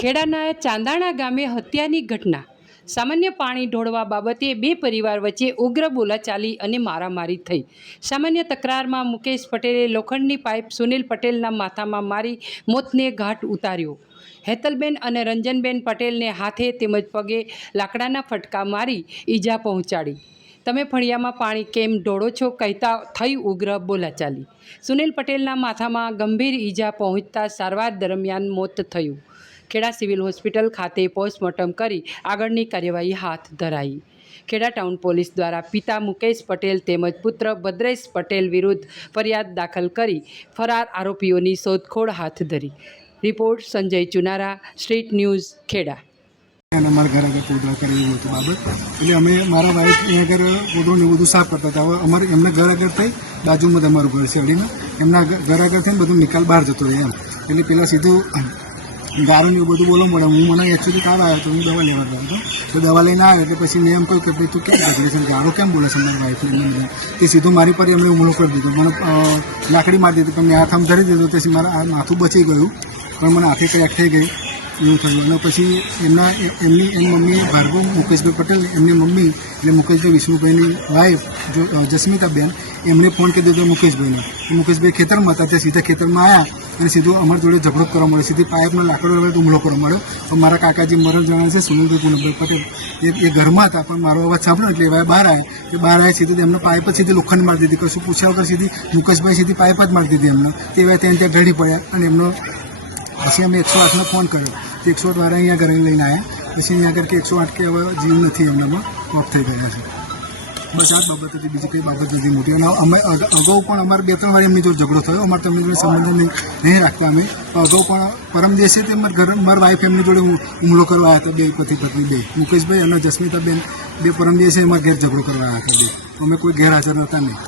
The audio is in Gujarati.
ખેડાના ચાંદાણા ગામે હત્યાની ઘટના. સામાન્ય પાણી ઢોળવા બાબતે બે પરિવાર વચ્ચે ઉગ્ર બોલાચાલી અને મારામારી થઈ. સામાન્ય તકરારમાં મુકેશ પટેલે લોખંડની પાઇપ સુનિલ પટેલના માથામાં મારી મોતને ઘાટ ઉતાર્યો. હેતલબેન અને રંજનબેન પટેલને હાથે તેમજ પગે લાકડાના ફટકા મારી ઈજા પહોંચાડી. તમે ફળિયામાં પાણી કેમ ઢોળો છો કહેતા થઈ ઉગ્ર બોલાચાલી. સુનિલ પટેલના માથામાં ગંભીર ઈજા પહોંચતા સારવાર દરમિયાન મોત થયું. ખેડા સિવિલ હોસ્પિટલ ખાતે પોસ્ટમોર્ટમ કરી આગળની કાર્યવાહી હાથ ધરાઈ. ખેડા ટાઉન પોલીસ દ્વારા પિતા મુકેશ પટેલ તેમજ પુત્ર ભદ્રેશ પટેલ વિરુદ્ધ ફરિયાદ દાખલ કરી ફરાર આરોપીઓની શોધખોળ હાથ ધરી. Report Sanjay Chunara, street news, Kheda. અને અમારા ઘર આગળ કોદળા કરેલું હતું બાબત. એટલે અમે મારા વાઈફ એ આગળ કોદળું બધું સાફ કરતા હતા. હવે અમારે એમના ઘર આગળ થઈ બાજુમાં જ અમારું ઘર છે અડીમાં. એમના ઘર આગળ થઈને બધું નિકાલ બહાર જતો રહે એમ. એટલે પેલા સીધું ગારું ને બધું બોલવા મળે. હું મને એકચ્યુઅલી કામ આવ્યો તો હું દવા લેવા ગયો હતો. તો દવા લઈને આવ્યો એટલે પછી મેં એમ કહ્યું કે ભાઈ તું કેમ બગડે છે? ગાળો કેમ બોલે છે મારી વાઈફને બધા તે સીધો મારી પર એમણે હુમલો કરી દીધો. મને લાકડી મારી દીધી. પણ મેં હાથ આમ ધરી દીધો. તેથી મારા માથું બચી ગયું. પણ મને હાથે ક્રેક થઈ ગઈ. એવું થયું. અને પછી એમના એમની એમની મમ્મી ભાર્ગવ મુકેશભાઈ પટેલ, એમની મમ્મી એટલે મુકેશભાઈ વિષ્ણુભાઈની વાઈફ જસ્મિતાબેન એમને ફોન કરી દીધો મુકેશભાઈને. મુકેશભાઈ ખેતરમાં હતા. તે સીધા ખેતરમાં આવ્યા અને સીધું અમારી જોડે ઝઘડો કરવા મળ્યો સીધી પાઇપનો લાકડો વડે હુમલો કરવા મળ્યો. પણ મારા કાકાજી મરણ જણાવે છે સુનિલભાઈ પૂનમભાઈ પટેલ. એ ઘરમાં હતા, પણ મારો અવાજ સાંભળ્યો એટલે એવા બહાર આવ્યા. એ બહાર આવ્યા સીધી એમને પાઇપ જ સીધી લોખંડ મારી દીધી. કશું પૂછ્યા વગર સીધી મુકેશભાઈ સીધી પાઇપ જ મારી દીધી એમને. તેવા ત્યાં ત્યાં ઘડી પડ્યા અને એમનો પછી અમે એકસો આઠનો ફોન કર્યો. તો એકસો આઠ વાળા અહીંયા ઘરે લઈને આવ્યા. પછી અહીંયા આગળ કે એકસો આઠ કે હવે જીવ નથી એમનામાં. ઓફ થઈ ગયા છે. બસ આ જ બીજી કઈ બાબત નથી મોટી. અને અમે અગાઉ પણ અમારે બે ત્રણ વાર એમની જો ઝઘડો થયો. અમારે તમને જોડે સંબંધ નહીં રાખતા અમે. અગાઉ પણ પરમ દિવસે તે ઘર, મારા વાઈફ એમની જોડે હું હુમલો કરવા હતા બે પતિ પત્ની બે. મુકેશભાઈ અને જસ્મિતાબેન બે પરમ દિવસે એમાં ઘેર ઝઘડો કરવા હતા બે. અમે કોઈ ગેરહાજર હતા નહીં